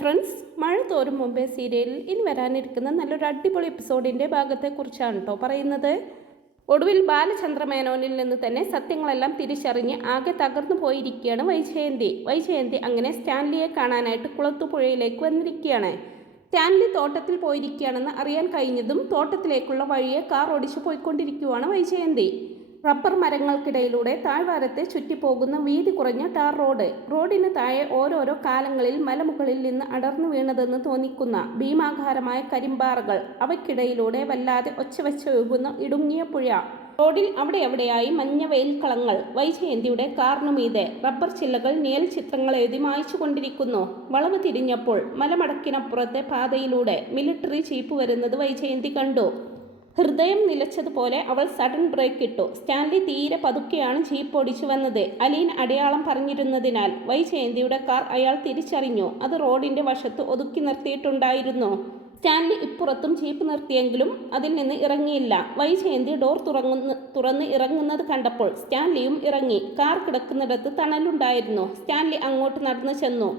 Friends, മഴ തോരും മുമ്പേ സീരിയലിൽ ഇനി വരാനിരിക്കുന്ന നല്ലൊരു അടിപൊളി എപ്പിസോഡിൻ്റെ ഭാഗത്തെക്കുറിച്ചാണ് കേട്ടോ പറയുന്നത്. ഒടുവിൽ ബാലചന്ദ്രമേനോനിൽ നിന്ന് തന്നെ സത്യങ്ങളെല്ലാം തിരിച്ചറിഞ്ഞ് ആകെ തകർന്നു പോയിരിക്കുകയാണ് വൈജയന്തി അങ്ങനെ സ്റ്റാൻലിയെ കാണാനായിട്ട് കുളത്തുപുഴയിലേക്ക് വന്നിരിക്കുകയാണ്. സ്റ്റാൻലി തോട്ടത്തിൽ പോയിരിക്കുകയാണെന്ന് അറിയാൻ കഴിഞ്ഞതും തോട്ടത്തിലേക്കുള്ള വഴിയെ കാർ ഓടിച്ചു പോയിക്കൊണ്ടിരിക്കുകയാണ് വൈജയന്തി. റബ്ബർ മരങ്ങൾക്കിടയിലൂടെ താഴ്വാരത്തെ ചുറ്റിപ്പോകുന്ന വീതി കുറഞ്ഞ ടാർ റോഡിന് താഴെ ഓരോരോ കാലങ്ങളിൽ മലമുകളിൽ നിന്ന് അടർന്നു വീണതെന്ന് തോന്നിക്കുന്ന ഭീമാകാരമായ കരിമ്പാറകൾ, അവയ്ക്കിടയിലൂടെ വല്ലാതെ ഒച്ചവെച്ച് ഒഴുകുന്ന ഇടുങ്ങിയ പുഴ, റോഡിൽ അവിടെയവിടെയായി മഞ്ഞ വെയിൽക്കളങ്ങൾ. വൈജയന്തിയുടെ കാറിനുമീതെ റബ്ബർ ചില്ലകൾ നിഴൽ ചിത്രങ്ങൾ എഴുതി മായ്ച്ചു കൊണ്ടിരിക്കുന്നു. വളവ് തിരിഞ്ഞപ്പോൾ മലമടക്കിനപ്പുറത്തെ പാതയിലൂടെ മിലിറ്ററി ജീപ്പ് വരുന്നത് വൈജയന്തി കണ്ടു. ഹൃദയം നിലച്ചതുപോലെ അവൾ സഡൻ ബ്രേക്ക് ഇട്ടു. സ്റ്റാൻലി തീരെ പതുക്കെയാണ് ജീപ്പ് ഓടിച്ചു വന്നത്. അലീൻ അടയാളം പറഞ്ഞിരുന്നതിനാൽ വൈജയന്തിയുടെ കാർ അയാൾ തിരിച്ചറിഞ്ഞു. അത് റോഡിന്റെ വശത്ത് ഒതുക്കി നിർത്തിയിട്ടുണ്ടായിരുന്നു. സ്റ്റാൻലി ഇപ്പുറത്തും ജീപ്പ് നിർത്തിയെങ്കിലും അതിൽ നിന്ന് ഇറങ്ങിയില്ല. വൈജയന്തി ഡോർ തുറന്ന് ഇറങ്ങുന്നത് കണ്ടപ്പോൾ സ്റ്റാൻലിയും ഇറങ്ങി. കാർ കിടക്കുന്നിടത്ത് തണലുണ്ടായിരുന്നു. സ്റ്റാൻലി അങ്ങോട്ട് നടന്നു ചെന്നു.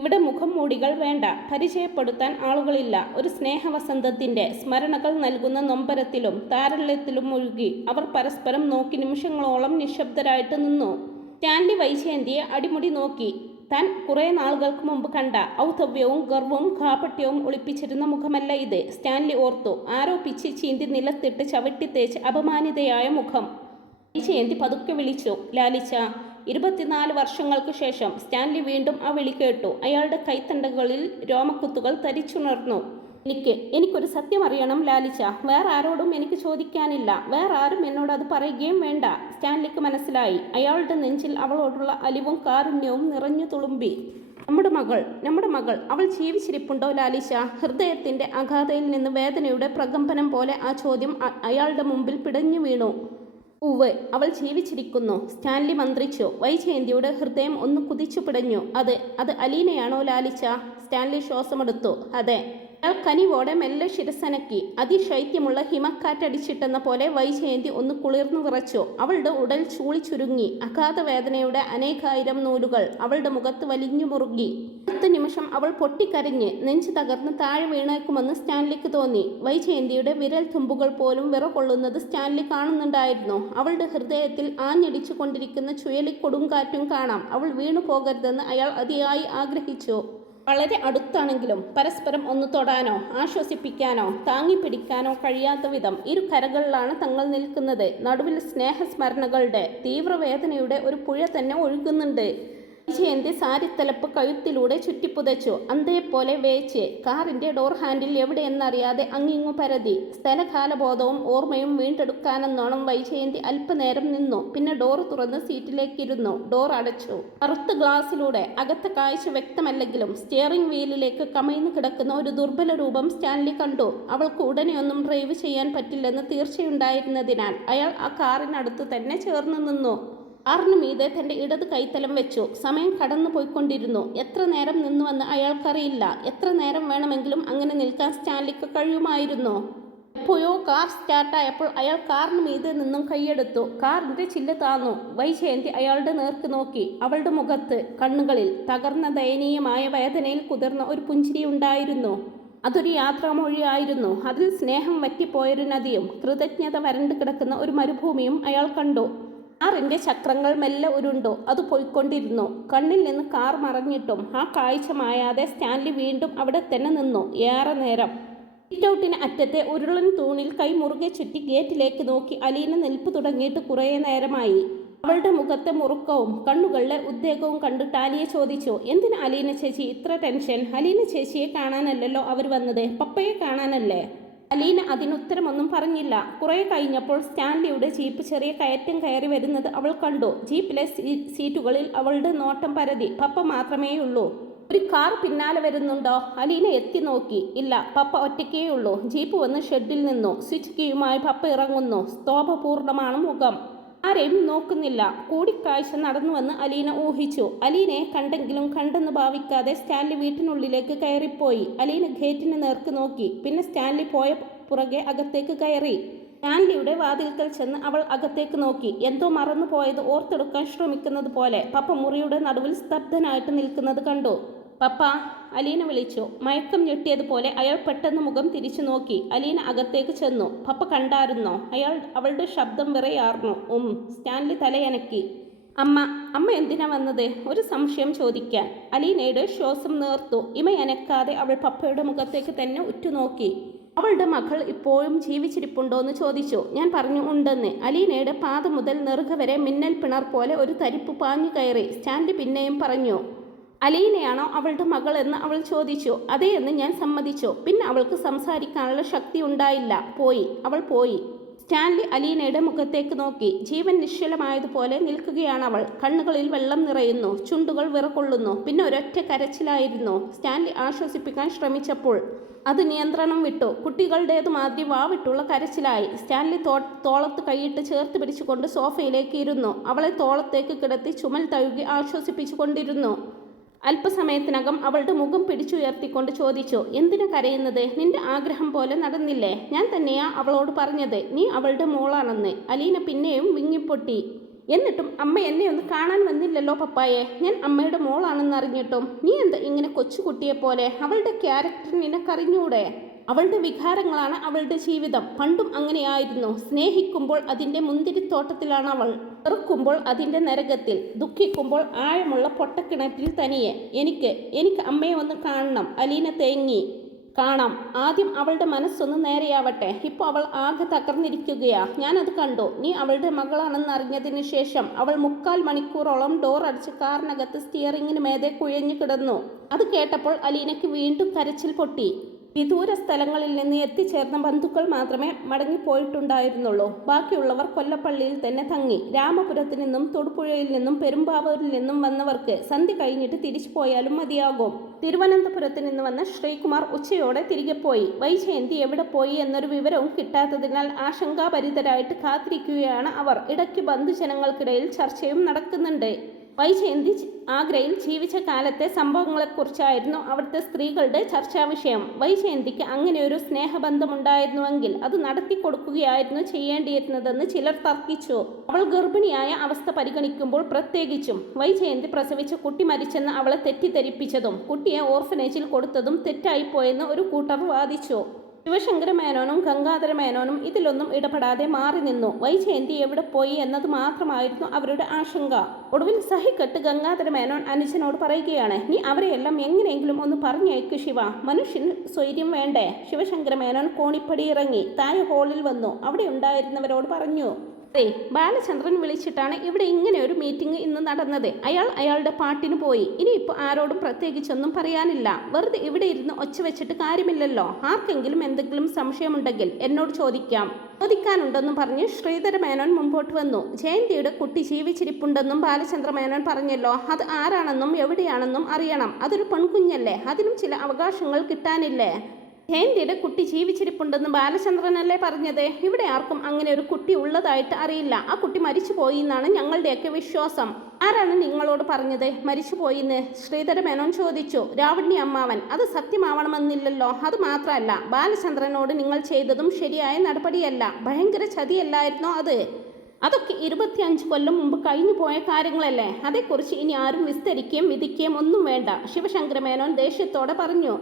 ഇവിടെ മുഖം മൂടികൾ വേണ്ട, പരിചയപ്പെടുത്താൻ ആളുകളില്ല. ഒരു സ്നേഹവസന്തത്തിന്റെ സ്മരണകൾ നൽകുന്ന നൊമ്പരത്തിലും താരല്യത്തിലും മുഴുകി അവർ പരസ്പരം നോക്കി നിമിഷങ്ങളോളം നിശബ്ദരായിട്ട് നിന്നു. സ്റ്റാൻലി വൈജയന്തിയെ അടിമുടി നോക്കി. താൻ കുറെ നാളുകൾക്ക് മുമ്പ് കണ്ട ഔദ്ധവ്യവും ഗർവവും കാപട്യവും ഒളിപ്പിച്ചിരുന്ന മുഖമല്ല ഇത്. സ്റ്റാൻലി ഓർത്തു. ആരോ പിച്ചി ചീന്തി നിലത്തിട്ട് ചവിട്ടിത്തേച്ച് അപമാനിതയായ മുഖം. വൈജയന്തി പതുക്കെ വിളിച്ചു, ലാലിച്ച. 24 വർഷങ്ങൾക്ക് ശേഷം സ്റ്റാൻലി വീണ്ടും ആ വിളി കേട്ടു. അയാളുടെ കൈത്തണ്ടകളിൽ രോമക്കുത്തുകൾ തരിച്ചുണർന്നു. എനിക്കൊരു സത്യം അറിയണം ലാലിച്ച. വേറെ ആരോടും എനിക്ക് ചോദിക്കാനില്ല. വേറെ ആരും എന്നോട് അത് പറയുകയും വേണ്ട. സ്റ്റാൻലിക്ക് മനസ്സിലായി. അയാളുടെ നെഞ്ചിൽ അവളോടുള്ള അലിവും കാരുണ്യവും നിറഞ്ഞു തുളുമ്പി. നമ്മുടെ മകൾ അവൾ ജീവിച്ചിരിപ്പുണ്ടോ ലാലിച്ച? ഹൃദയത്തിന്റെ അഗാധയിൽ നിന്ന് വേദനയുടെ പ്രകമ്പനം പോലെ ആ ചോദ്യം അയാളുടെ മുമ്പിൽ പിടഞ്ഞു വീണു. ഉവ്വ്, അവൾ ജീവിച്ചിരിക്കുന്നു, സ്റ്റാൻലി മന്ത്രിച്ചു. വൈജയന്തിയുടെ ഹൃദയം ഒന്ന് കുതിച്ചു പിടഞ്ഞു. അത് അലീനയാണോ ലാലിച്ച? സ്റ്റാൻലി ശ്വാസമെടുത്തു. അതെ. അയാൾ കനിവോടെ മെല്ലെ ശിരസനക്കി. അതിശൈത്യമുള്ള ഹിമക്കാറ്റടിച്ചിട്ടെന്ന പോലെ വൈജയന്തി ഒന്ന് കുളിർന്നു വിറച്ചു. അവളുടെ ഉടൽ ചൂളി ചുരുങ്ങി. അഗാധ വേദനയുടെ അനേകായിരം നൂലുകൾ അവളുടെ മുഖത്ത് വലിഞ്ഞു മുറുകി. അടുത്ത നിമിഷം അവൾ പൊട്ടിക്കരഞ്ഞ് നെഞ്ചു തകർന്ന് താഴെ വീണേക്കുമെന്ന് സ്റ്റാൻലിക്ക് തോന്നി. വൈജയന്തിയുടെ വിരൽ തുമ്പുകൾ പോലും വിറകൊള്ളുന്നത് സ്റ്റാൻലി കാണുന്നുണ്ടായിരുന്നു. അവളുടെ ഹൃദയത്തിൽ ആഞ്ഞടിച്ചു കൊണ്ടിരിക്കുന്ന ചുഴലിക്കൊടുങ്കാറ്റും കാണാം. അവൾ വീണു പോകരുതെന്ന് അയാൾ അതിയായി ആഗ്രഹിച്ചു. വളരെ അടുത്താണെങ്കിലും പരസ്പരം ഒന്ന് തൊടാനോ ആശ്വസിപ്പിക്കാനോ താങ്ങിപ്പിടിക്കാനോ കഴിയാത്ത വിധം ഇരു കരകളിലാണ് തങ്ങൾ നിൽക്കുന്നത്. നടുവിൽ സ്നേഹസ്മരണകളുടെ തീവ്രവേദനയുടെ ഒരു പുഴ തന്നെ ഒഴുകുന്നുണ്ട്. വൈജയന്തി സാരിത്തലപ്പ് കഴുത്തിലൂടെ ചുറ്റിപ്പുതച്ചു. അന്തയെപ്പോലെ വേച്ച് കാറിന്റെ ഡോർ ഹാൻഡിൽ എവിടെയെന്നറിയാതെ അങ്ങിങ്ങു പരതി. സ്ഥലകാലബോധവും ഓർമ്മയും വീണ്ടെടുക്കാനെന്നോണം വൈജയന്തി അല്പനേരം നിന്നു. പിന്നെ ഡോർ തുറന്ന് സീറ്റിലേക്കിരുന്നു. ഡോർ അടച്ചു. കറുത്ത ഗ്ലാസിലൂടെ അകത്തെ കാഴ്ച വ്യക്തമല്ലെങ്കിലും സ്റ്റിയറിംഗ് വീലിലേക്ക് കമഴ്ന്നു കിടക്കുന്ന ഒരു ദുർബല രൂപം സ്റ്റാൻലി കണ്ടു. അവൾക്ക് ഉടനെയൊന്നും ഡ്രൈവ് ചെയ്യാൻ പറ്റില്ലെന്ന് തീർച്ചയുണ്ടായിരുന്നതിനാൽ അയാൾ ആ കാറിനടുത്ത് തന്നെ ചേർന്ന് നിന്നു. കാറിനു മീതെ തന്റെ ഇടത് കൈത്തലം വെച്ചു. സമയം കടന്നു പോയിക്കൊണ്ടിരുന്നു. എത്ര നേരം നിന്നുവെന്ന് അയാൾക്കറിയില്ല. എത്ര നേരം വേണമെങ്കിലും അങ്ങനെ നിൽക്കാൻ സ്റ്റാൻലിക്ക് കഴിയുമായിരുന്നു. എപ്പോഴോ കാർ സ്റ്റാർട്ടായപ്പോൾ അയാൾ കാറിന് മീതെ നിന്നും കൈയെടുത്തു. കാറിന്റെ ചില്ല് താന്നു. വൈജയന്തി അയാളുടെ നേർക്ക് നോക്കി. അവളുടെ മുഖത്ത്, കണ്ണുകളിൽ തകർന്ന ദയനീയമായ വേദനയിൽ കുതിർന്ന ഒരു പുഞ്ചിരി ഉണ്ടായിരുന്നു. അതൊരു യാത്രാമൊഴിയായിരുന്നു. അതിൽ സ്നേഹം വറ്റിപ്പോയൊരു നദിയും കൃതജ്ഞത വരണ്ടു കിടക്കുന്ന ഒരു മരുഭൂമിയും അയാൾ കണ്ടു. കാറിന്റെ ചക്രങ്ങൾ മെല്ലെ ഉരുണ്ടു. അത് പോയിക്കൊണ്ടിരുന്നു. കണ്ണിൽ നിന്ന് കാർ മറഞ്ഞിട്ടും ആ കാഴ്ച മായാതെ സ്റ്റാൻലി വീണ്ടും അവിടെ തന്നെ നിന്നു. ഏറെ നേരം. സിറ്റൗട്ടിന് അറ്റത്തെ ഉരുളൻ തൂണിൽ കൈ മുറുകെ ചുറ്റി ഗേറ്റിലേക്ക് നോക്കി അലീന നിൽപ്പ് തുടങ്ങിയിട്ട് കുറേ നേരമായി. അവളുടെ മുഖത്തെ മുറുക്കവും കണ്ണുകളിലെ ഉദ്വേഗവും കണ്ട് ടാലിയെ ചോദിച്ചു, എന്തിനാ അലീന ചേച്ചി ഇത്ര ടെൻഷൻ? അലീന ചേച്ചിയെ കാണാനല്ലല്ലോ അവർ വന്നത്, പപ്പയെ കാണാനല്ലേ? അലീന അതിനുത്തരമൊന്നും പറഞ്ഞില്ല. കുറെ കഴിഞ്ഞപ്പോൾ സ്റ്റാൻലിയുടെ ജീപ്പ് ചെറിയ കയറ്റം കയറി വരുന്നത് അവൾ കണ്ടു. ജീപ്പിലെ സീറ്റുകളിൽ അവളുടെ നോട്ടം പരതി. പപ്പ മാത്രമേയുള്ളൂ. ഒരു കാർ പിന്നാലെ വരുന്നുണ്ടോ? അലീന എത്തി നോക്കി. ഇല്ല, പപ്പ ഒറ്റയ്ക്കേയുള്ളൂ. ജീപ്പ് വന്ന് ഷെഡിൽ നിന്നു. സ്വിച്ച് കീയുമായി പപ്പ ഇറങ്ങുന്നു. സ്തോഭപൂർണമാണ് മുഖം. ആരെയും നോക്കുന്നില്ല. കൂടിക്കാഴ്ച നടന്നുവെന്ന് അലീന ഊഹിച്ചു. അലീനയെ കണ്ടെങ്കിലും കണ്ടെന്ന് ഭാവിക്കാതെ സ്റ്റാൻലി വീട്ടിനുള്ളിലേക്ക് കയറിപ്പോയി. അലീന ഗേറ്റിന് നേർക്ക് നോക്കി. പിന്നെ സ്റ്റാൻലി പോയ പുറകെ അകത്തേക്ക് കയറി. സ്റ്റാൻലിയുടെ വാതിൽക്കൽ ചെന്ന് അവൾ അകത്തേക്ക് നോക്കി. എന്തോ മറന്നു പോയത് ഓർത്തെടുക്കാൻ ശ്രമിക്കുന്നത് പോലെ പപ്പ മുറിയുടെ നടുവിൽ സ്തബ്ധനായിട്ട് നിൽക്കുന്നത് കണ്ടു. പപ്പ, അലീന വിളിച്ചു. മയക്കം ഞെട്ടിയതുപോലെ അയാൾ പെട്ടെന്ന് മുഖം തിരിച്ചു നോക്കി. അലീന അകത്തേക്ക് ചെന്നു. പപ്പ കണ്ടായിരുന്നോ? അവളുടെ ശബ്ദം വിറയാർന്നു. സ്റ്റാൻലി തലയനക്കി. അമ്മ എന്തിനാ വന്നത്? ഒരു സംശയം ചോദിക്കാൻ. അലീനയുടെ ശ്വാസം നേർത്തു. ഇമയനക്കാതെ അവൾ പപ്പയുടെ മുഖത്തേക്ക് തന്നെ ഉറ്റുനോക്കി. അവളുടെ മകൾ ഇപ്പോഴും ജീവിച്ചിരിപ്പുണ്ടോയെന്ന് ചോദിച്ചു. ഞാൻ പറഞ്ഞു ഉണ്ടെന്ന്. അലീനയുടെ പാദം മുതൽ നെറുക വരെ മിന്നൽ പിണർ പോലെ ഒരു തരിപ്പ് പാഞ്ഞു കയറി. സ്റ്റാൻലി പിന്നെയും പറഞ്ഞു, അലീനയാണോ അവളുടെ മകൾ എന്ന് അവൾ ചോദിച്ചു. അതേ എന്ന് ഞാൻ സമ്മതിച്ചു. പിന്നെ അവൾക്ക് സംസാരിക്കാനുള്ള ശക്തി ഉണ്ടായില്ല. അവൾ പോയി. സ്റ്റാൻലി അലീനയുടെ മുഖത്തേക്ക് നോക്കി. ജീവൻ നിശ്ചലമായതുപോലെ നിൽക്കുകയാണവൾ. കണ്ണുകളിൽ വെള്ളം നിറയുന്നു, ചുണ്ടുകൾ വിറകൊള്ളുന്നു. പിന്നെ ഒരൊറ്റ കരച്ചിലായിരുന്നു. സ്റ്റാൻലി ആശ്വസിപ്പിക്കാൻ ശ്രമിച്ചപ്പോൾ അത് നിയന്ത്രണം വിട്ടു. കുട്ടികളുടേതു മാതിരി വാവിട്ടുള്ള കരച്ചിലായി. സ്റ്റാൻലി തോളത്ത് കൈയിട്ട് ചേർത്ത് പിടിച്ചുകൊണ്ട് സോഫയിലേക്ക് ഇരുന്നു. അവളെ തോളത്തേക്ക് കിടത്തി ചുമൽ തഴുകി ആശ്വസിപ്പിച്ചു കൊണ്ടിരുന്നു. അല്പസമയത്തിനകം അവളുടെ മുഖം പിടിച്ചുയർത്തിക്കൊണ്ട് ചോദിച്ചു, എന്തിനു കരയുന്നത്? നിന്റെ ആഗ്രഹം പോലെ നടന്നില്ലേ? ഞാൻ തന്നെയാ അവളോട് പറഞ്ഞത് നീ അവളുടെ മോളാണെന്ന്. അലീന പിന്നെയും വിങ്ങിപ്പൊട്ടി. എന്നിട്ടും അമ്മ എന്നെ ഒന്ന് കാണാൻ വന്നില്ലല്ലോ പപ്പായെ. ഞാൻ അമ്മയുടെ മോളാണെന്ന് അറിഞ്ഞിട്ടും നീ എന്താ ഇങ്ങനെ കൊച്ചുകുട്ടിയെപ്പോലെ? അവളുടെ ക്യാരക്ടർ നിനക്കറിഞ്ഞൂടെ? അവളുടെ വികാരങ്ങളാണ് അവളുടെ ജീവിതം. പണ്ടും അങ്ങനെയായിരുന്നു. സ്നേഹിക്കുമ്പോൾ അതിൻ്റെ മുന്തിരിത്തോട്ടത്തിലാണ് അവൾ, വെറുക്കുമ്പോൾ അതിൻ്റെ നരകത്തിൽ, ദുഃഖിക്കുമ്പോൾ ആഴമുള്ള പൊട്ടക്കിണറ്റിൽ തനിയെ. എനിക്ക് അമ്മയെ ഒന്ന് കാണണം. അലീന തേങ്ങി. കാണാം. ആദ്യം അവളുടെ മനസ്സൊന്ന് നേരെയാവട്ടെ. ഇപ്പോൾ അവൾ ആകെ തകർന്നിരിക്കുകയാ. ഞാനത് കണ്ടു. നീ അവളുടെ മകളാണെന്ന് അറിഞ്ഞതിന് ശേഷം അവൾ 3/4 മണിക്കൂറോളം ഡോർ അടിച്ച് കാറിനകത്ത് സ്റ്റിയറിങ്ങിന് മേതെ കുഴഞ്ഞു കിടന്നു. അത് കേട്ടപ്പോൾ അലീനയ്ക്ക് വീണ്ടും കരച്ചിൽ പൊട്ടി. വിദൂര സ്ഥലങ്ങളിൽ നിന്ന് എത്തിച്ചേർന്ന ബന്ധുക്കൾ മാത്രമേ മടങ്ങിപ്പോയിട്ടുണ്ടായിരുന്നുള്ളൂ. ബാക്കിയുള്ളവർ കൊല്ലപ്പള്ളിയിൽ തന്നെ തങ്ങി. രാമപുരത്തു നിന്നും തൊടുപുഴയിൽ നിന്നും പെരുമ്പാവൂരിൽ നിന്നും വന്നവർക്ക് സന്ധ്യ കഴിഞ്ഞിട്ട് തിരിച്ചു പോയാലും മതിയാകും. തിരുവനന്തപുരത്ത് നിന്ന് വന്ന ശ്രീകുമാർ ഉച്ചയോടെ തിരികെ പോയി. വൈജയന്തി എവിടെ പോയി എന്നൊരു വിവരവും കിട്ടാത്തതിനാൽ ആശങ്കാഭരിതരായിട്ട് കാത്തിരിക്കുകയാണ് അവർ. ഇടയ്ക്ക് ബന്ധുജനങ്ങൾക്കിടയിൽ ചർച്ചയും നടക്കുന്നുണ്ട്. വൈജയന്തി ആഗ്രയിൽ ജീവിച്ച കാലത്തെ സംഭവങ്ങളെക്കുറിച്ചായിരുന്നു അവിടുത്തെ സ്ത്രീകളുടെ ചർച്ചാ വിഷയം. വൈജയന്തിക്ക് അങ്ങനെ ഒരു സ്നേഹബന്ധമുണ്ടായിരുന്നുവെങ്കിൽ അത് നടത്തി കൊടുക്കുകയായിരുന്നു ചെയ്യേണ്ടിയിരുന്നതെന്ന് ചിലർ തർക്കിച്ചു. അവൾ ഗർഭിണിയായ അവസ്ഥ പരിഗണിക്കുമ്പോൾ പ്രത്യേകിച്ചും വൈജയന്തി പ്രസവിച്ച കുട്ടി മരിച്ചെന്ന് അവളെ തെറ്റിദ്ധരിപ്പിച്ചതും കുട്ടിയെ ഓർഫനേജിൽ കൊടുത്തതും തെറ്റായിപ്പോയെന്ന് ഒരു കൂട്ടർ വാദിച്ചു. ശിവശങ്കര മേനോനും ഗംഗാധര മേനോനും ഇതിലൊന്നും ഇടപെടാതെ മാറി നിന്നു. വൈജയന്തി എവിടെ പോയി എന്നത് മാത്രമായിരുന്നു അവരുടെ ആശങ്ക. ഒടുവിൽ സഹിക്കെട്ട് ഗംഗാധര മേനോൻ അനുജനോട് പറയുകയാണ്, നീ അവരെയെല്ലാം എങ്ങനെയെങ്കിലും ഒന്ന് പറഞ്ഞയക്ക് ശിവ. മനുഷ്യന് സ്വൈര്യം വേണ്ടേ? ശിവശങ്കര മേനോൻ കോണിപ്പടി ഇറങ്ങി താഴെ ഹോളിൽ വന്നു. അവിടെ ഉണ്ടായിരുന്നവരോട് പറഞ്ഞു, ബാലചന്ദ്രൻ വിളിച്ചിട്ടാണ് ഇവിടെ ഇങ്ങനെ ഒരു മീറ്റിംഗ് ഇന്ന് നടന്നത്. അയാളുടെ പാട്ടിന് പോയി. ഇനിയിപ്പോൾ ആരോടും പ്രത്യേകിച്ചൊന്നും പറയാനില്ല. വെറുതെ ഇവിടെ ഇരുന്ന് ഒച്ച വെച്ചിട്ട് കാര്യമില്ലല്ലോ. ആർക്കെങ്കിലും എന്തെങ്കിലും സംശയമുണ്ടെങ്കിൽ എന്നോട് ചോദിക്കാനുണ്ടെന്നും പറഞ്ഞ് ശ്രീധര മേനോൻ മുമ്പോട്ട് വന്നു. ജയന്തിയുടെ കുട്ടി ജീവിച്ചിരിപ്പുണ്ടെന്നും ബാലചന്ദ്ര മേനോൻ പറഞ്ഞല്ലോ. അത് ആരാണെന്നും എവിടെയാണെന്നും അറിയണം. അതൊരു പെൺകുഞ്ഞല്ലേ, അതിനും ചില അവകാശങ്ങൾ കിട്ടാനില്ലേ? ജയന്തിയുടെ കുട്ടി ജീവിച്ചിരിപ്പുണ്ടെന്ന് ബാലചന്ദ്രനല്ലേ പറഞ്ഞത്? ഇവിടെ ആർക്കും അങ്ങനെ ഒരു കുട്ടി ഉള്ളതായിട്ട് അറിയില്ല. ആ കുട്ടി മരിച്ചുപോയി എന്നാണ് ഞങ്ങളുടെയൊക്കെ വിശ്വാസം. ആരാണ് നിങ്ങളോട് പറഞ്ഞത് മരിച്ചുപോയിന്ന്? ശ്രീധര മേനോൻ ചോദിച്ചു. രാവണി അമ്മാവൻ. അത് സത്യമാവണമെന്നില്ലല്ലോ. അത് മാത്രമല്ല, ബാലചന്ദ്രനോട് നിങ്ങൾ ചെയ്തതും ശരിയായ നടപടിയല്ല. ഭയങ്കര ചതിയല്ലായിരുന്നോ അത്? അതൊക്കെ 25 കൊല്ലം മുമ്പ് കഴിഞ്ഞു പോയ കാര്യങ്ങളല്ലേ. അതേക്കുറിച്ച് ഇനി ആരും വിസ്തരിക്കുകയും വിധിക്കുകയും ഒന്നും വേണ്ട, ശിവശങ്കര മേനോൻ ദേഷ്യത്തോടെ പറഞ്ഞു.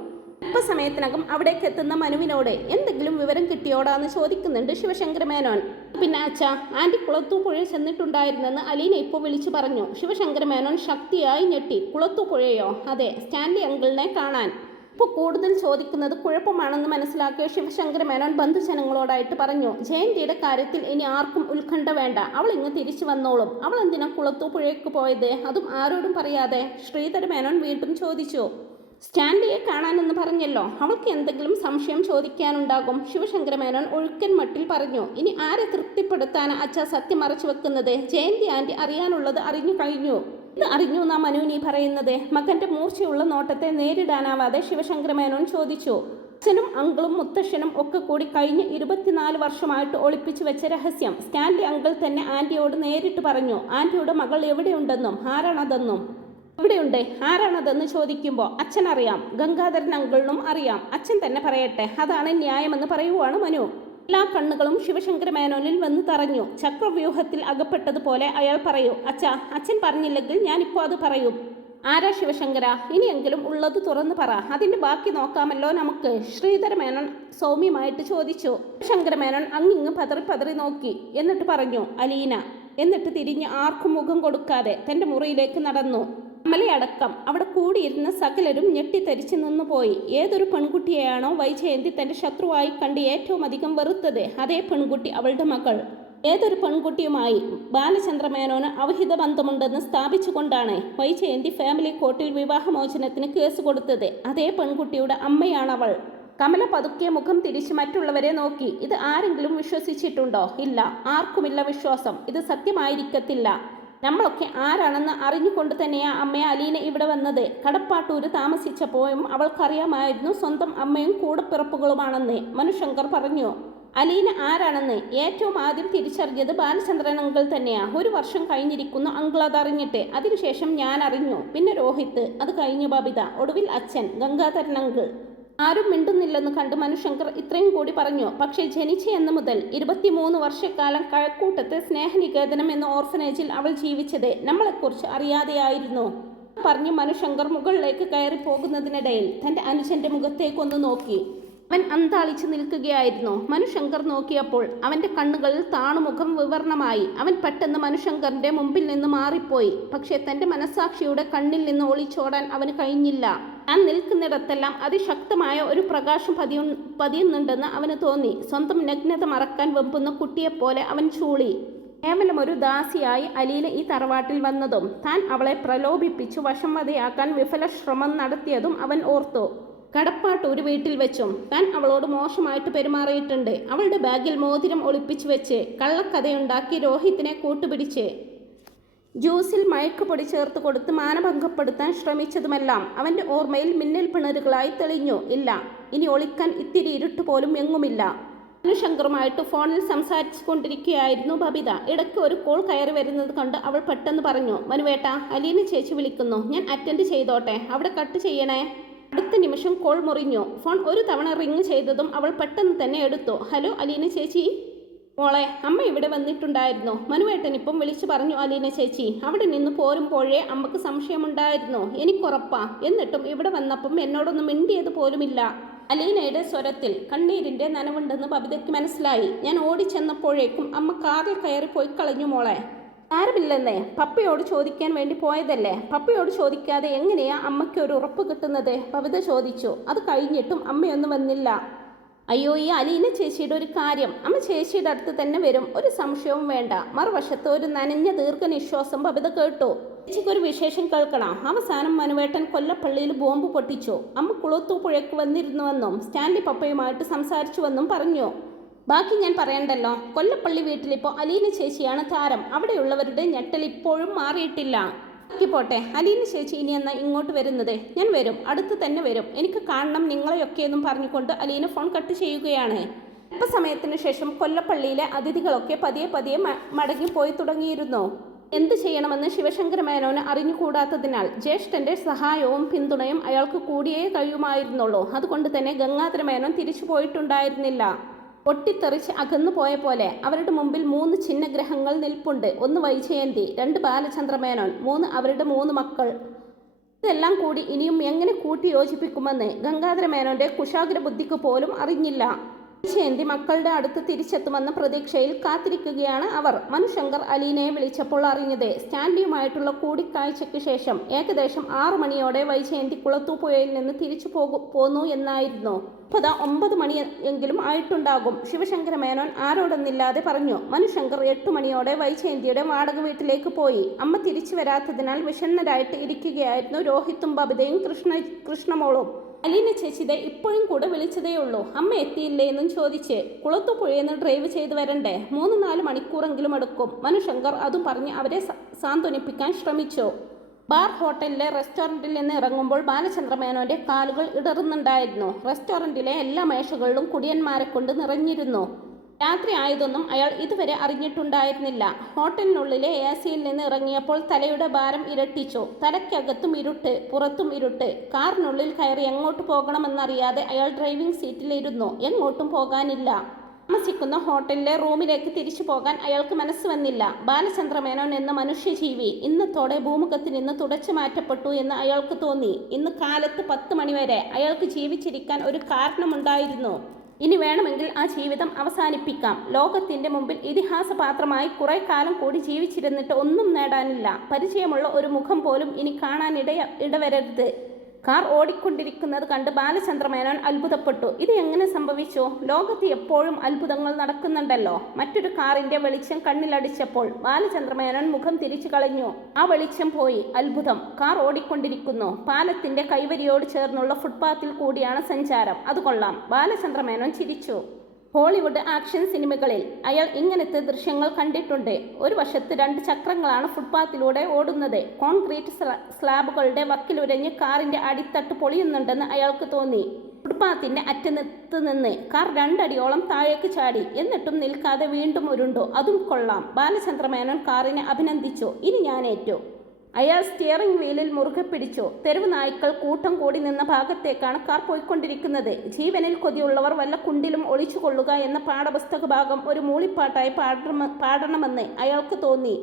അല്പസമയത്തിനകം അവിടേക്ക് എത്തുന്ന മനുവിനോട് എന്തെങ്കിലും വിവരം കിട്ടിയോടാന്ന് ചോദിക്കുന്നുണ്ട് ശിവശങ്കര മേനോൻ. പിന്നെ അച്ഛാ, ആൻറ്റി കുളത്തൂപ്പുഴ ചെന്നിട്ടുണ്ടായിരുന്നെന്ന് അലീന ഇപ്പോൾ വിളിച്ചു പറഞ്ഞു. ശിവശങ്കര മേനോൻ ശക്തിയായി ഞെട്ടി. കുളത്തൂപ്പുഴയോ? അതെ, സ്റ്റാൻലി അങ്കിളിനെ കാണാൻ. ഇപ്പോൾ കൂടുതൽ ചോദിക്കുന്നത് കുഴപ്പമാണെന്ന് മനസ്സിലാക്കിയ ശിവശങ്കര മേനോൻ ബന്ധുജനങ്ങളോടായിട്ട് പറഞ്ഞു, ജയന്തിയുടെ കാര്യത്തിൽ ഇനി ആർക്കും ഉത്കണ്ഠ വേണ്ട. അവൾ ഇങ്ങ് തിരിച്ചു വന്നോളും. അവൾ എന്തിനാ കുളത്തൂപ്പുഴയ്ക്ക് പോയത്, അതും ആരോടും പറയാതെ? ശ്രീധര മേനോൻ വീണ്ടും ചോദിച്ചു. സ്റ്റാൻലിയെ കാണാനെന്ന് പറഞ്ഞല്ലോ. അവൾക്ക് എന്തെങ്കിലും സംശയം ചോദിക്കാനുണ്ടാകും. ശിവശങ്കര മേനോൻ ഒഴുക്കൻ മട്ടിൽ പറഞ്ഞു. ഇനി ആരെ തൃപ്തിപ്പെടുത്താൻ അച്ഛാ സത്യം മറച്ചു വെക്കുന്നത്? ജയന്തി ആൻറ്റി അറിയാനുള്ളത് അറിഞ്ഞു കഴിഞ്ഞു. ഇത് അറിഞ്ഞു എന്നാ മനുവിനി പറയുന്നത്? മകന്റെ മൂർച്ചയുള്ള നോട്ടത്തെ നേരിടാനാവാതെ ശിവശങ്കര മേനോൻ ചോദിച്ചു. അച്ഛനും അങ്കിളും മുത്തശ്ശനും ഒക്കെ കൂടി കഴിഞ്ഞ് 24 വർഷമായിട്ട് ഒളിപ്പിച്ചു വെച്ച രഹസ്യം സ്റ്റാൻലി അങ്കിൾ തന്നെ ആൻറ്റിയോട് നേരിട്ട് പറഞ്ഞു. ആൻറ്റിയുടെ മകൾ എവിടെയുണ്ടെന്നും ആരാണതെന്നും. ഇവിടെയുണ്ട്. ആരാണതെന്ന് ചോദിക്കുമ്പോൾ അച്ഛനറിയാം, ഗംഗാധരൻ അങ്കിളിനും അറിയാം. അച്ഛൻ തന്നെ പറയട്ടെ, അതാണ് ന്യായമെന്ന് പറയുവാണ് മനു. എല്ലാ കണ്ണുകളും ശിവശങ്കര മേനോനിൽ വന്ന് തറഞ്ഞു. ചക്രവ്യൂഹത്തിൽ അകപ്പെട്ടതുപോലെ അയാൾ പറയൂ. അച്ഛൻ പറഞ്ഞില്ലെങ്കിൽ ഞാനിപ്പോൾ അത് പറയും. ആരാ ശിവശങ്കര? ഇനിയെങ്കിലും ഉള്ളത് തുറന്നു പറ, അതിൻ്റെ ബാക്കി നോക്കാമല്ലോ നമുക്ക്, ശ്രീധരമേനോൻ സൗമ്യമായിട്ട് ചോദിച്ചു. ശിവശങ്കരമേനോൻ അങ്ങിങ്ങ് പതറി പതറി നോക്കി. എന്നിട്ട് പറഞ്ഞു, അലീന. എന്നിട്ട് തിരിഞ്ഞ് ആർക്കും മുഖം കൊടുക്കാതെ തൻ്റെ മുറിയിലേക്ക് നടന്നു. അമലയടക്കം അവിടെ കൂടിയിരുന്ന സകലരും ഞെട്ടിത്തരിച്ചു നിന്നുപോയി. ഏതൊരു പെൺകുട്ടിയെയാണോ വൈജയന്തി തൻ്റെ ശത്രുവായി കണ്ട് ഏറ്റവും അധികം വെറുത്തത്, അതേ പെൺകുട്ടി അവളുടെ മകൾ. ഏതൊരു പെൺകുട്ടിയുമായി ബാലചന്ദ്രമേനോന് അവഹിത ബന്ധമുണ്ടെന്ന് സ്ഥാപിച്ചുകൊണ്ടാണ് വൈജയന്തി ഫാമിലി കോർട്ടിൽ വിവാഹമോചനത്തിന് കേസ് കൊടുത്തത്, അതേ പെൺകുട്ടിയുടെ അമ്മയാണവൾ. കമല പതുക്കെ മുഖം തിരിച്ച് മറ്റുള്ളവരെ നോക്കി. ഇത് ആരെങ്കിലും വിശ്വസിച്ചിട്ടുണ്ടോ? ഇല്ല, ആർക്കുമില്ല വിശ്വാസം. ഇത് സത്യമായിരിക്കത്തില്ല. നമ്മളൊക്കെ ആരാണെന്ന് അറിഞ്ഞുകൊണ്ട് തന്നെയാ അമ്മയെ അലീന ഇവിടെ വന്നത്. കടപ്പാട്ടൂര് താമസിച്ചപ്പോഴും അവൾക്കറിയാമായിരുന്നു സ്വന്തം അമ്മയും കൂടപ്പിറപ്പുകളുമാണെന്ന് മനുശങ്കർ പറഞ്ഞു. അലീന ആരാണെന്ന് ഏറ്റവും ആദ്യം തിരിച്ചറിഞ്ഞത് ബാലചന്ദ്രൻ അങ്കിൾ തന്നെയാ. 1 വർഷം കഴിഞ്ഞിരിക്കുന്നു അങ്കിൾ അതറിഞ്ഞിട്ട്. അതിനുശേഷം ഞാൻ അറിഞ്ഞു, പിന്നെ രോഹിത്ത്, അത് കഴിഞ്ഞു ബബിത, ഒടുവിൽ അച്ഛൻ ഗംഗാധരൻ അങ്കിൾ. ആരും മിണ്ടുന്നില്ലെന്ന് കണ്ട് മനുശങ്കർ ഇത്രയും കൂടി പറഞ്ഞു. പക്ഷേ ജനിച്ചയെന്ന് മുതൽ 23 വർഷക്കാലം കഴക്കൂട്ടത്തെ സ്നേഹനികേതനം എന്ന ഓർഫനേജിൽ അവൾ ജീവിച്ചത് നമ്മളെക്കുറിച്ച് അറിയാതെയായിരുന്നു പറഞ്ഞ് മനുശങ്കർ മുകളിലേക്ക് കയറി പോകുന്നതിനിടയിൽ തൻ്റെ അനുജന്റെ മുഖത്തേക്കൊന്ന് നോക്കി. അവൻ അന്താളിച്ചു നിൽക്കുകയായിരുന്നു. മനുശങ്കർ നോക്കിയപ്പോൾ അവൻ്റെ കണ്ണുകളിൽ താണുമുഖം വിവരണമായി. അവൻ പെട്ടെന്ന് മനുശങ്കറിൻ്റെ മുമ്പിൽ നിന്ന് മാറിപ്പോയി. പക്ഷേ തൻ്റെ മനസ്സാക്ഷിയുടെ കണ്ണിൽ നിന്ന് ഒളിച്ചോടാൻ അവന് കഴിഞ്ഞില്ല. താൻ നിൽക്കുന്നിടത്തെല്ലാം അതിശക്തമായ ഒരു പ്രകാശം പതിയുന്നുണ്ടെന്ന് അവന് തോന്നി. സ്വന്തം നഗ്നത മറക്കാൻ വെമ്പുന്ന കുട്ടിയെപ്പോലെ അവൻ ചൂളി. കേവലം ഒരു ദാസിയായി അലീന ഈ തറവാട്ടിൽ വന്നതും താൻ അവളെ പ്രലോഭിപ്പിച്ചു വശംവദയാക്കാൻ വിഫല ശ്രമം നടത്തിയതും അവൻ ഓർത്തു. കടപ്പാട്ടൂര് വീട്ടിൽ വെച്ചും താൻ അവളോട് മോശമായിട്ട് പെരുമാറിയിട്ടുണ്ട്. അവളുടെ ബാഗിൽ മോതിരം ഒളിപ്പിച്ചു വെച്ച് കള്ളക്കഥയുണ്ടാക്കി രോഹിത്തിനെ കൂട്ടുപിടിച്ച് ജ്യൂസിൽ മയക്കുപൊടി ചേർത്ത് കൊടുത്ത് മാനഭംഗപ്പെടുത്താൻ ശ്രമിച്ചതുമെല്ലാം അവൻ്റെ ഓർമ്മയിൽ മിന്നൽ പിണറുകളായി തെളിഞ്ഞു. ഇല്ല, ഇനി ഒളിക്കാൻ ഇത്തിരി ഇരുട്ട് പോലും എങ്ങുമില്ല. മനുശങ്കറുമായിട്ട് ഫോണിൽ സംസാരിച്ചു കൊണ്ടിരിക്കുകയായിരുന്നു ബബിത. ഇടയ്ക്ക് ഒരു കോൾ കയറി വരുന്നത് കണ്ട് അവൾ പെട്ടെന്ന് പറഞ്ഞു, മനുവേട്ട, അലീന ചേച്ചി വിളിക്കുന്നു, ഞാൻ അറ്റൻഡ് ചെയ്തോട്ടെ, അവിടെ കട്ട് ചെയ്യണേ. അടുത്ത നിമിഷം കോൾ മുറിഞ്ഞു. ഫോൺ ഒരു തവണ റിങ് ചെയ്തതും അവൾ പെട്ടെന്ന് തന്നെ എടുത്തു. ഹലോ അലീന ചേച്ചി. മോളെ, അമ്മ ഇവിടെ വന്നിട്ടുണ്ടായിരുന്നു. മനുവേട്ടനിപ്പം വിളിച്ചു പറഞ്ഞു അലീന ചേച്ചി. അവിടെ നിന്ന് പോരുമ്പോഴേ അമ്മക്ക് സംശയമുണ്ടായിരുന്നു, എനിക്കുറപ്പാ. എന്നിട്ടും ഇവിടെ വന്നപ്പം എന്നോടൊന്നും മിണ്ടിയത് പോലുമില്ല. അലീനയുടെ സ്വരത്തിൽ കണ്ണീരിൻ്റെ നനവുണ്ടെന്ന് ബബിതയ്ക്ക് മനസ്സിലായി. ഞാൻ ഓടിച്ചെന്നപ്പോഴേക്കും അമ്മ കാറിൽ കയറി പോയി കളഞ്ഞു മോളെ. ആരുമില്ലെന്നേ, പപ്പയോട് ചോദിക്കാൻ വേണ്ടി പോയതല്ലേ. പപ്പയോട് ചോദിക്കാതെ എങ്ങനെയാ അമ്മയ്ക്ക് ഒരു ഉറപ്പ് കിട്ടുന്നത്? ബബിത ചോദിച്ചു. അത് കഴിഞ്ഞിട്ടും അമ്മയൊന്നും വന്നില്ല. അയ്യോ, ഈ അലീന ചേച്ചിയുടെ ഒരു കാര്യം. അമ്മ ചേച്ചിയുടെ അടുത്ത് തന്നെ വരും, ഒരു സംശയവും വേണ്ട. മറുവശത്ത് ഒരു നനഞ്ഞ ദീർഘനിശ്വാസം ബബിത കേട്ടു. ചേച്ചിക്കൊരു വിശേഷം കേൾക്കണം. അവസാനം മനുവേട്ടൻ കൊല്ലപ്പള്ളിയിൽ ബോംബ് പൊട്ടിച്ചു. അമ്മ കുളത്തൂപ്പുഴയ്ക്ക് വന്നിരുന്നുവെന്നും സ്റ്റാൻലി പപ്പയുമായിട്ട് സംസാരിച്ചുവെന്നും പറഞ്ഞു. ബാക്കി ഞാൻ പറയണ്ടല്ലോ. കൊല്ലപ്പള്ളി വീട്ടിലിപ്പോൾ അലീന ചേച്ചിയാണ് താരം. അവിടെയുള്ളവരുടെ ഞെട്ടൽ ഇപ്പോഴും മാറിയിട്ടില്ല. പോട്ടെ, അലീന ചേച്ചി ഇനി എന്നാ ഇങ്ങോട്ട് വരുന്നത്? ഞാൻ വരും, അടുത്ത് തന്നെ വരും, എനിക്ക് കാണണം നിങ്ങളെയൊക്കെയെന്നും പറഞ്ഞുകൊണ്ട് അലീന ഫോൺ കട്ട് ചെയ്യുകയാണ്. അല്പസമയത്തിന് ശേഷം കൊല്ലപ്പള്ളിയിലെ അതിഥികളൊക്കെ പതിയെ പതിയെ മടങ്ങിപ്പോയി തുടങ്ങിയിരുന്നു. എന്ത് ചെയ്യണമെന്ന് ശിവശങ്കരമേനോന് അറിഞ്ഞുകൂടാത്തതിനാൽ ജ്യേഷ്ഠൻ്റെ സഹായവും പിന്തുണയും അയാൾക്ക് കൂടിയേ കഴിയുമായിരുന്നുള്ളൂ. അതുകൊണ്ട് തന്നെ ഗംഗാധരമേനോൻ തിരിച്ചു പോയിട്ടുണ്ടായിരുന്നില്ല. പൊട്ടിത്തെറിച്ച് അകന്നു പോയ പോലെ അവരുടെ മുമ്പിൽ 3 ചിഹ്നഗ്രഹങ്ങൾ നിൽപ്പുണ്ട്. 1 വൈജയന്തി, 2 ബാലചന്ദ്രമേനോൻ, 3 അവരുടെ 3 മക്കൾ. ഇതെല്ലാം കൂടി ഇനിയും എങ്ങനെ കൂട്ടി യോജിപ്പിക്കുമെന്ന് ഗംഗാധരമേനോന്റെ കുശാഗ്ര ബുദ്ധിക്ക് പോലും അറിഞ്ഞില്ല. വൈജയന്തി മക്കളുടെ അടുത്ത് തിരിച്ചെത്തുമെന്ന പ്രതീക്ഷയിൽ കാത്തിരിക്കുകയാണ് അവർ. മനുശങ്കർ അലീനയെ വിളിച്ചപ്പോൾ അറിഞ്ഞത് സ്റ്റാൻലിയുമായിട്ടുള്ള കൂടിക്കാഴ്ചയ്ക്ക് ശേഷം ഏകദേശം 6 മണിയോടെ വൈജയന്തി കുളത്തൂപ്പുഴയിൽ നിന്ന് തിരിച്ചു പോന്നു എന്നായിരുന്നു. ഇപ്പോൾ 9 മണി എങ്കിലും ആയിട്ടുണ്ടാകും. ശിവശങ്കരമേനോൻ ആരോടൊന്നില്ലാതെ പറഞ്ഞു. മനുശങ്കർ 8 മണിയോടെ വൈജയന്തിയുടെ വാടക വീട്ടിലേക്ക് പോയി. അമ്മ തിരിച്ചു വരാത്തതിനാൽ വിഷണ്ണരായിട്ട് ഇരിക്കുകയായിരുന്നു രോഹിത്തും ബബിതയും കൃഷ്ണമോളും. അലീന ചേച്ചിതെ ഇപ്പോഴും കൂടെ വിളിച്ചതേയുള്ളൂ, അമ്മ എത്തിയില്ലേ എന്നും ചോദിച്ച്. കുളത്തുപുഴയെന്ന് ഡ്രൈവ് ചെയ്ത് വരണ്ടേ, 3-4 മണിക്കൂറെങ്കിലും എടുക്കും. മനുശങ്കർ അതും പറഞ്ഞ് അവരെ സാന്ത്വനിപ്പിക്കാൻ ശ്രമിച്ചു. ബാർ ഹോട്ടലിലെ റെസ്റ്റോറൻറ്റിൽ നിന്ന് ഇറങ്ങുമ്പോൾ ബാലചന്ദ്രമേനോന്റെ കാലുകൾ ഇടറുന്നുണ്ടായിരുന്നു. റെസ്റ്റോറൻറ്റിലെ എല്ലാ മേശകളിലും കുടിയന്മാരെ കൊണ്ട് നിറഞ്ഞിരുന്നു. രാത്രി ആയതൊന്നും അയാൾ ഇതുവരെ അറിഞ്ഞിട്ടുണ്ടായിരുന്നില്ല. ഹോട്ടലിനുള്ളിലെ AC-യിൽ നിന്ന് ഇറങ്ങിയപ്പോൾ തലയുടെ ഭാരം ഇരട്ടിച്ചു. തലയ്ക്കകത്തും ഇരുട്ട്, പുറത്തും ഇരുട്ട്. കാറിനുള്ളിൽ കയറി എങ്ങോട്ട് പോകണമെന്നറിയാതെ അയാൾ ഡ്രൈവിംഗ് സീറ്റിലിരുന്നു. എങ്ങോട്ടും പോകാനില്ല. താമസിക്കുന്ന ഹോട്ടലിലെ റൂമിലേക്ക് തിരിച്ചു പോകാൻ അയാൾക്ക് മനസ്സ് വന്നില്ല. ബാലചന്ദ്രമേനോൻ എന്ന മനുഷ്യജീവി ഇന്നത്തോടെ ഭൂമുഖത്ത് നിന്ന് തുടച്ചു മാറ്റപ്പെട്ടു എന്ന് അയാൾക്ക് തോന്നി. ഇന്ന് കാലത്ത് 10 മണിവരെ അയാൾക്ക് ജീവിച്ചിരിക്കാൻ ഒരു കാരണമുണ്ടായിരുന്നു. ഇനി വേണമെങ്കിൽ ആ ജീവിതം അവസാനിപ്പിക്കാം. ലോകത്തിന്റെ മുമ്പിൽ ഇതിഹാസപാത്രമായി കുറെ കാലം കൂടി ജീവിച്ചിരുന്നിട്ട് ഒന്നും നേടാനില്ല. പരിചയമുള്ള ഒരു മുഖം പോലും ഇനി കാണാൻ ഇടവരരുത്. കാർ ഓടിക്കൊണ്ടിരിക്കുന്നത് കണ്ട് ബാലചന്ദ്രമേനോൻ അത്ഭുതപ്പെട്ടു. ഇത് എങ്ങനെ സംഭവിച്ചു? ലോകത്ത് എപ്പോഴും അത്ഭുതങ്ങൾ നടക്കുന്നുണ്ടല്ലോ. മറ്റൊരു കാറിന്റെ വെളിച്ചം കണ്ണിലടിച്ചപ്പോൾ ബാലചന്ദ്രമേനോൻ മുഖം തിരിച്ചു കളഞ്ഞു. ആ വെളിച്ചം പോയി. അത്ഭുതം. കാർ ഓടിക്കൊണ്ടിരിക്കുന്നു. പാലത്തിന്റെ കൈവരിയോട് ചേർന്നുള്ള ഫുട്പാത്തിൽ കൂടിയാണ് സഞ്ചാരം. അത് കൊള്ളാം. ബാലചന്ദ്രമേനോൻ ചിരിച്ചു. ഹോളിവുഡ് ആക്ഷൻ സിനിമകളിൽ അയാൾ ഇങ്ങനത്തെ ദൃശ്യങ്ങൾ കണ്ടിട്ടുണ്ട്. ഒരു വശത്ത് 2 ചക്രങ്ങളാണ് ഫുട്പാത്തിലൂടെ ഓടുന്നത്. കോൺക്രീറ്റ് സ്ലാബുകളുടെ വക്കിലുരഞ്ഞ് കാറിന്റെ അടിത്തട്ട് പൊളിയുന്നുണ്ടെന്ന് അയാൾക്ക് തോന്നി. ഫുട്പാത്തിന്റെ അറ്റത്ത് നിന്ന് കാർ 2 അടിയോളം താഴേക്ക് ചാടി. എന്നിട്ടും നിൽക്കാതെ വീണ്ടും ഉരുണ്ടു. അതും കൊള്ളാം. ബാലചന്ദ്രമേനോൻ കാറിനെ അഭിനന്ദിച്ചു. ഇനി ഞാനേറ്റു. അയാൾ സ്റ്റിയറിംഗ് വീലിൽ മുറുകെ പിടിച്ചു. തെരുവ് നായ്ക്കൾ കൂട്ടം കൂടി നിന്ന ഭാഗത്തേക്കാണ് കാർ പോയിക്കൊണ്ടിരിക്കുന്നത്. ജീവനിൽ കൊതിയുള്ളവർ വല്ല കുണ്ടിലും ഒളിച്ചുകൊള്ളുക എന്ന പാഠപുസ്തക ഭാഗം ഒരു മൂളിപ്പാട്ടായി പാടണമെന്ന് അയാൾക്ക് തോന്നി.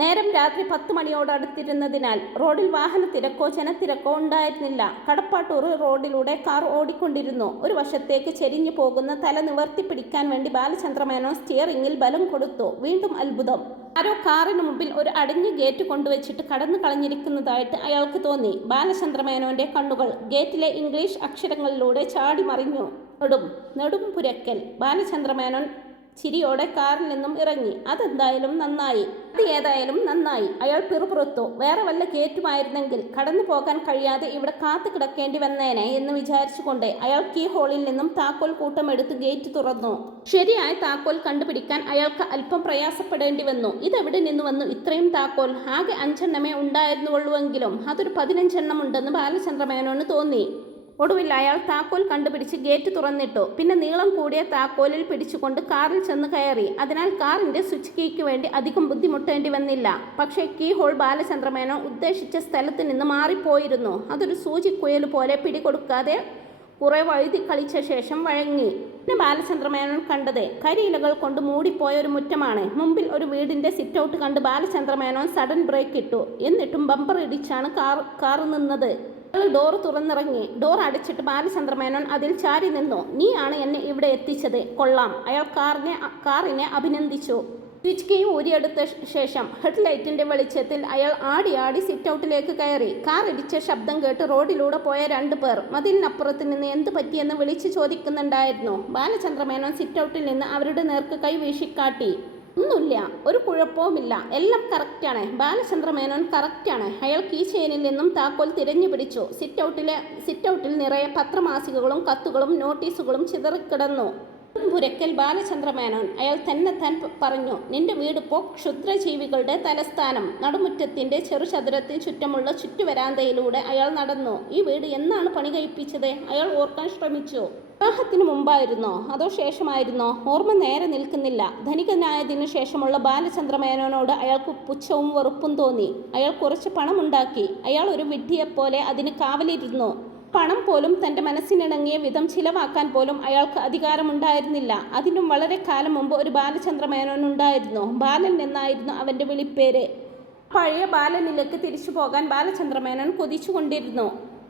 നേരം രാത്രി 10 മണിയോടടുത്തിരുന്നതിനാൽ റോഡിൽ വാഹന തിരക്കോ ജനത്തിരക്കോ ഉണ്ടായിരുന്നില്ല. കടപ്പാട്ടൂർ റോഡിലൂടെ കാർ ഓടിക്കൊണ്ടിരുന്നു. ഒരു വശത്തേക്ക് ചെരിഞ്ഞു പോകുന്ന തല നിവർത്തി പിടിക്കാൻ വേണ്ടി ബാലചന്ദ്രമേനോൻ സ്റ്റിയറിംഗിൽ ബലം കൊടുത്തു. വീണ്ടും അത്ഭുതം. ആരോ കാറിന് മുമ്പിൽ ഒരു അടഞ്ഞ ഗേറ്റ് കൊണ്ടുവച്ചിട്ട് കടന്നു കളഞ്ഞിരിക്കുന്നതായിട്ട് അയാൾക്ക് തോന്നി. ബാലചന്ദ്രമേനോന്റെ കണ്ണുകൾ ഗേറ്റിലെ ഇംഗ്ലീഷ് അക്ഷരങ്ങളിലൂടെ ചാടി മറിഞ്ഞു. നെടും പുരക്കൽ. ബാലചന്ദ്രമേനോൻ ചിരിയോടെ കാറിൽ നിന്നും ഇറങ്ങി. അതെന്തായാലും നന്നായി. ഏതായാലും നന്നായി. അയാൾ പിറുപിറുത്തു. വേറെ വല്ല ഗേറ്റുമായിരുന്നെങ്കിൽ കടന്നു പോകാൻ കഴിയാതെ ഇവിടെ കാത്തു കിടക്കേണ്ടി വന്നേനെ എന്ന് വിചാരിച്ചുകൊണ്ട് അയാൾ കീ ഹോളിൽ നിന്നും താക്കോൽ കൂട്ടമെടുത്ത് ഗേറ്റ് തുറന്നു. ശരിയായ താക്കോൽ കണ്ടുപിടിക്കാൻ അയാൾക്ക് അല്പം പ്രയാസപ്പെടേണ്ടി വന്നു. ഇതെവിടെ നിന്ന് വന്നു ഇത്രയും താക്കോൽ? ആകെ 5 എണ്ണമേ ഉണ്ടായിരുന്നുള്ളൂവെങ്കിലും അതൊരു 15 എണ്ണം ഉണ്ടെന്ന് ബാലചന്ദ്രമേനോന് തോന്നി. ഒടുവിൽ അയാൾ താക്കോൽ കണ്ടുപിടിച്ച് ഗേറ്റ് തുറന്നിട്ടു. പിന്നെ നീളം കൂടിയ താക്കോലിൽ പിടിച്ചുകൊണ്ട് കാറിൽ ചെന്ന് കയറി. അതിനാൽ കാറിന്റെ സ്വിച്ച് കീക്ക് വേണ്ടി അധികം ബുദ്ധിമുട്ടേണ്ടി വന്നില്ല. പക്ഷേ കീ ഹോൾ ബാലചന്ദ്രമേനോൻ ഉദ്ദേശിച്ച സ്ഥലത്ത് നിന്ന് മാറിപ്പോയിരുന്നു. അതൊരു സൂചിക്കുയൽ പോലെ പിടികൊടുക്കാതെ കുറെ വഴുതി കളിച്ച ശേഷം വഴങ്ങി. പിന്നെ ബാലചന്ദ്രമേനോൻ കണ്ടത് കരിയിലകൾ കൊണ്ട് മൂടിപ്പോയ ഒരു മുറ്റമാണ്. മുമ്പിൽ ഒരു വീടിന്റെ സിറ്റൗട്ട് കണ്ട് ബാലചന്ദ്രമേനോൻ സഡൻ ബ്രേക്ക് ഇട്ടു. എന്നിട്ടും ബമ്പർ ഇടിച്ചാണ് കാർ നിന്നത്. ഡോർ തുറന്നിറങ്ങി. ഡോർ അടിച്ചിട്ട് ബാലചന്ദ്രമേനോൻ അതിൽ ചാരി നിന്നു. നീ ആണ് എന്നെ ഇവിടെ എത്തിച്ചത്. കൊള്ളാം. അയാൾ കാറിനെ അഭിനന്ദിച്ചു. സ്വിച്ച് കീ ഊരിയെടുത്ത ശേഷം ഹെഡ്ലൈറ്റിന്റെ വെളിച്ചത്തിൽ അയാൾ ആടി സിറ്റൗട്ടിലേക്ക് കയറി. കാർ ഇടിച്ച ശബ്ദം കേട്ട് റോഡിലൂടെ പോയ 2 പേർ മതിലിനപ്പുറത്ത് നിന്ന് എന്ത് പറ്റിയെന്ന് വിളിച്ചു ചോദിക്കുന്നുണ്ടായിരുന്നു. ബാലചന്ദ്രമേനോൻ സിറ്റൗട്ടിൽ നിന്ന് അവരുടെ നേർക്ക് കൈ വീശിക്കാട്ടി. ഒന്നുമില്ല, ഒരു കുഴപ്പവുമില്ല, എല്ലാം കറക്റ്റാണ്. ബാലചന്ദ്രമേനോൻ കറക്റ്റാണ്. അയാൾ കീ ചെയിനിൽ നിന്നും താക്കോൽ തിരഞ്ഞു പിടിച്ചു. സിറ്റൗട്ടിൽ നിറയെ പത്രമാസികകളും കത്തുകളും നോട്ടീസുകളും ചിതറിക്കിടന്നു. പുരക്കൽ ബാലചന്ദ്രമേനോൻ. അയാൾ തന്നെത്താൻ പറഞ്ഞു. നിന്റെ വീടിപ്പോ ക്ഷുദ്രജീവികളുടെ തലസ്ഥാനം. നടുമുറ്റത്തിന്റെ ചെറുചതുരത്തിന് ചുറ്റുമുള്ള ചുറ്റുവരാന്തയിലൂടെ അയാൾ നടന്നു. ഈ വീട് എന്നാണ് പണി കഴിപ്പിച്ചത്? അയാൾ ഓർക്കാൻ ശ്രമിച്ചു. വിവാഹത്തിന് മുമ്പായിരുന്നോ അതോ ശേഷമായിരുന്നോ? ഓർമ്മ നേരെ നിൽക്കുന്നില്ല. ധനികനായതിനു ശേഷമുള്ള ബാലചന്ദ്രമേനോനോട് അയാൾക്ക് പുച്ഛവും വെറുപ്പും തോന്നി. അയാൾ കുറച്ച് പണമുണ്ടാക്കി. അയാൾ ഒരു വിഡ്ഢിയെപ്പോലെ അതിന് കാവലിരുന്നു. പണം പോലും തൻ്റെ മനസ്സിനിണങ്ങിയ വിധം ചിലവാക്കാൻ പോലും അയാൾക്ക് അധികാരമുണ്ടായിരുന്നില്ല. അതിനും വളരെ കാലം മുമ്പ് ഒരു ബാലചന്ദ്രമേനോൻ ഉണ്ടായിരുന്നു. ബാലൻ എന്നായിരുന്നു അവൻ്റെ വിളിപ്പേര്. പഴയ ബാലനിലേക്ക് തിരിച്ചു പോകാൻ ബാലചന്ദ്രമേനോൻ കൊതിച്ചുകൊണ്ടിരുന്നു.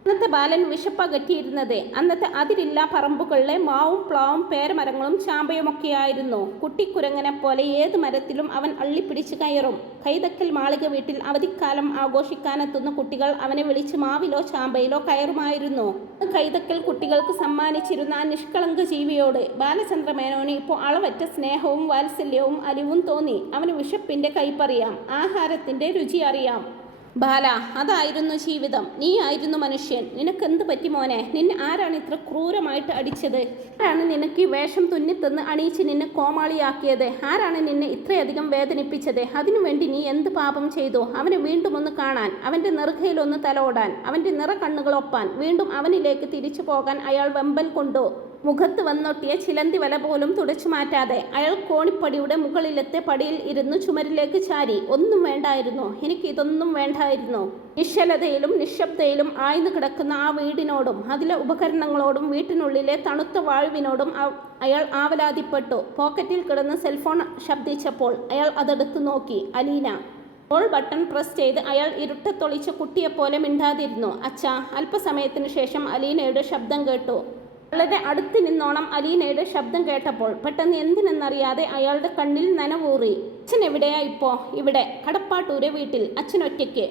അന്നത്തെ ബാലൻ വിശപ്പകറ്റിയിരുന്നത് അന്നത്തെ അതിരില്ലാ പറമ്പുകളിലെ മാവും പ്ലാവും പേരമരങ്ങളും ചാമ്പയുമൊക്കെയായിരുന്നു. കുട്ടിക്കുരങ്ങനെ പോലെ ഏത് മരത്തിലും അവൻ അള്ളിപ്പിടിച്ച് കയറും. കൈതക്കൽ മാളിക വീട്ടിൽ അവധിക്കാലം ആഘോഷിക്കാനെത്തുന്ന കുട്ടികൾ അവനെ വിളിച്ച് മാവിലോ ചാമ്പയിലോ കയറുമായിരുന്നു. കൈതക്കൽ കുട്ടികൾക്ക് സമ്മാനിച്ചിരുന്ന ആ നിഷ്കളങ്ക ജീവിയോട് ബാലചന്ദ്രമേനോന് ഇപ്പോൾ അളവറ്റ സ്നേഹവും വാത്സല്യവും അലിവും തോന്നി. അവന് വിശപ്പിന്റെ കൈപ്പറിയാം, ആഹാരത്തിന്റെ രുചി അറിയാം. ബാല, അതായിരുന്നു ജീവിതം. നീ ആയിരുന്നു മനുഷ്യൻ. നിനക്കെന്ത് പറ്റി മോനെ? നിന്നെ ആരാണ് ഇത്ര ക്രൂരമായിട്ട് അടിച്ചത്? ആരാണ് നിനക്ക് ഈ വേഷം തുന്നിത്തന്ന് അണിയിച്ച് നിന്നെ കോമാളിയാക്കിയത്? ആരാണ് നിന്നെ ഇത്രയധികം വേദനിപ്പിച്ചത്? അതിനുവേണ്ടി നീ എന്ത് പാപം ചെയ്തു? അവനെ വീണ്ടും ഒന്ന് കാണാൻ, അവൻ്റെ നെറുകയിലൊന്ന് തലോടാൻ, അവൻ്റെ നിറ കണ്ണുകളൊപ്പാൻ, വീണ്ടും അവനിലേക്ക് തിരിച്ചു പോകാൻ അയാൾ വെമ്പൽ കൊണ്ടു. മുഖത്ത് വന്നൊട്ടിയ ചിലന്തി വല പോലും തുടച്ചു മാറ്റാതെ അയാൾ കോണിപ്പടിയുടെ മുകളിലത്തെ പടിയിൽ ഇരുന്ന് ചുമരിലേക്ക് ചാരി. ഒന്നും വേണ്ടായിരുന്നു, എനിക്ക് ഇതൊന്നും വേണ്ടായിരുന്നു. നിശ്ചലതയിലും നിശബ്ദയിലും ആഴ്ന്നു കിടക്കുന്ന ആ വീടിനോടും അതിലെ ഉപകരണങ്ങളോടും വീട്ടിനുള്ളിലെ തണുത്ത വായുവിനോടും അയാൾ ആവലാതിപ്പെട്ടു. പോക്കറ്റിൽ കിടന്ന് സെൽഫോൺ ശബ്ദിച്ചപ്പോൾ അയാൾ അതെടുത്തു നോക്കി. അലീന. കോൾ ബട്ടൺ പ്രസ് ചെയ്ത് അയാൾ ഇരുട്ടത്തൊളിച്ച കുട്ടിയെപ്പോലെ മിണ്ടാതിരുന്നു. അച്ഛാ. അല്പസമയത്തിനു ശേഷം അലീനയുടെ ശബ്ദം കേട്ടു. വളരെ അടുത്ത് നിന്നോണം അലീനയുടെ ശബ്ദം കേട്ടപ്പോൾ പെട്ടെന്ന് എന്തിനെന്നറിയാതെ അയാളുടെ കണ്ണിൽ നനവൂറി. അച്ഛൻ എവിടെയാ ഇപ്പോ? ഇവിടെ, കടപ്പാട്ടൂരെ വീട്ടിൽ. അച്ഛൻ ഒറ്റയ്ക്ക്?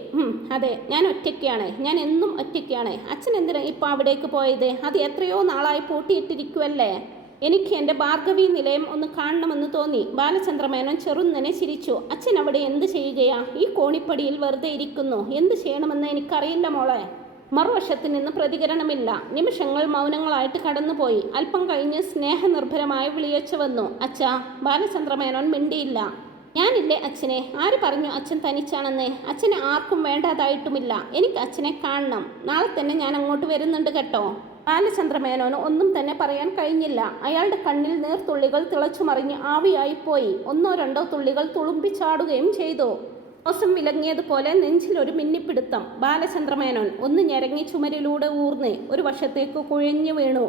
അതെ, ഞാൻ ഒറ്റയ്ക്കാണ്. ഞാൻ എന്നും ഒറ്റയ്ക്കാണ്. അച്ഛൻ എന്തിനാ ഇപ്പോൾ അവിടേക്ക് പോയത്? അത് എത്രയോ നാളായി പൂട്ടിയിട്ടിരിക്കുവല്ലേ. എനിക്ക് എൻ്റെ ഭാർഗവി നിലയം ഒന്ന് കാണണമെന്ന് തോന്നി. ബാലചന്ദ്രമേനോൻ ചെറുന്നനെ ചിരിച്ചു. അച്ഛൻ അവിടെ എന്ത് ചെയ്യുകയാ? ഈ കോണിപ്പടിയിൽ വെറുതെ ഇരിക്കുന്നു. എന്ത് ചെയ്യണമെന്ന് എനിക്കറിയില്ല മോളെ. മറുവശത്ത് നിന്ന് പ്രതികരണമില്ല. നിമിഷങ്ങൾ മൗനങ്ങളായിട്ട് കടന്നുപോയി. അല്പം കഴിഞ്ഞ് സ്നേഹനിർഭരമായ വിളിയൊച്ച വന്നു. അച്ഛാ. ബാലചന്ദ്രമേനോൻ മിണ്ടിയില്ല. ഞാനില്ലേ അച്ഛനെ? ആര് പറഞ്ഞു അച്ഛൻ തനിച്ചാണെന്ന്? അച്ഛനെ ആർക്കും വേണ്ടാതായിട്ടുമില്ല. എനിക്ക് അച്ഛനെ കാണണം. നാളെ തന്നെ ഞാൻ അങ്ങോട്ട് വരുന്നുണ്ട് കേട്ടോ. ബാലചന്ദ്രമേനോന് ഒന്നും തന്നെ പറയാൻ കഴിഞ്ഞില്ല. അയാളുടെ കണ്ണിൽ നീർത്തുള്ളികൾ തിളച്ചുമറിഞ്ഞ് ആവിയായിപ്പോയി. ഒന്നോ രണ്ടോ തുള്ളികൾ തുളുമ്പിച്ചാടുകയും ചെയ്തു. ശ്വാസം വിലങ്ങിയതുപോലെ നെഞ്ചിലൊരു മിന്നിപ്പിടുത്തം. ബാലചന്ദ്രമേനോൻ ഒന്ന് ഞെരങ്ങി ചുമരിലൂടെ ഊർന്ന് ഒരു വശത്തേക്ക് കുഴഞ്ഞു വീണു.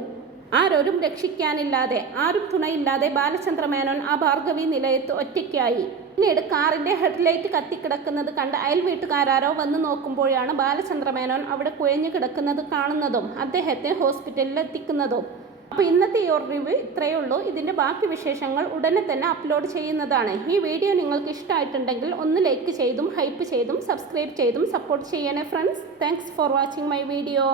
ആരോരും രക്ഷിക്കാനില്ലാതെ, ആരും തുണയില്ലാതെ ബാലചന്ദ്രമേനോൻ ആ ഭാർഗവി നിലയത്ത് ഒറ്റയ്ക്കായി. പിന്നീട് കാറിന്റെ ഹെഡ്ലൈറ്റ് കത്തിക്കിടക്കുന്നത് കണ്ട് അയൽ വീട്ടുകാരോ വന്ന് നോക്കുമ്പോഴാണ് ബാലചന്ദ്രമേനോൻ അവിടെ കുഴഞ്ഞു കിടക്കുന്നത് കാണുന്നതും അദ്ദേഹത്തെ ഹോസ്പിറ്റലിൽ എത്തിക്കുന്നതും. അപ്പോൾ ഇന്നത്തെ ഈ ഒരു റിവ്യൂ ഇത്രയേ ഉള്ളൂ. ഇതിൻ്റെ ബാക്കി വിശേഷങ്ങൾ ഉടനെ തന്നെ അപ്ലോഡ് ചെയ്യുന്നതാണ്. ഈ വീഡിയോ നിങ്ങൾക്ക് ഇഷ്ടമായിട്ടുണ്ടെങ്കിൽ ഒന്ന് ലൈക്ക് ചെയ്തും ഹൈപ്പ് ചെയ്തും സബ്സ്ക്രൈബ് ചെയ്തും സപ്പോർട്ട് ചെയ്യണേ friends. Thanks for watching my video.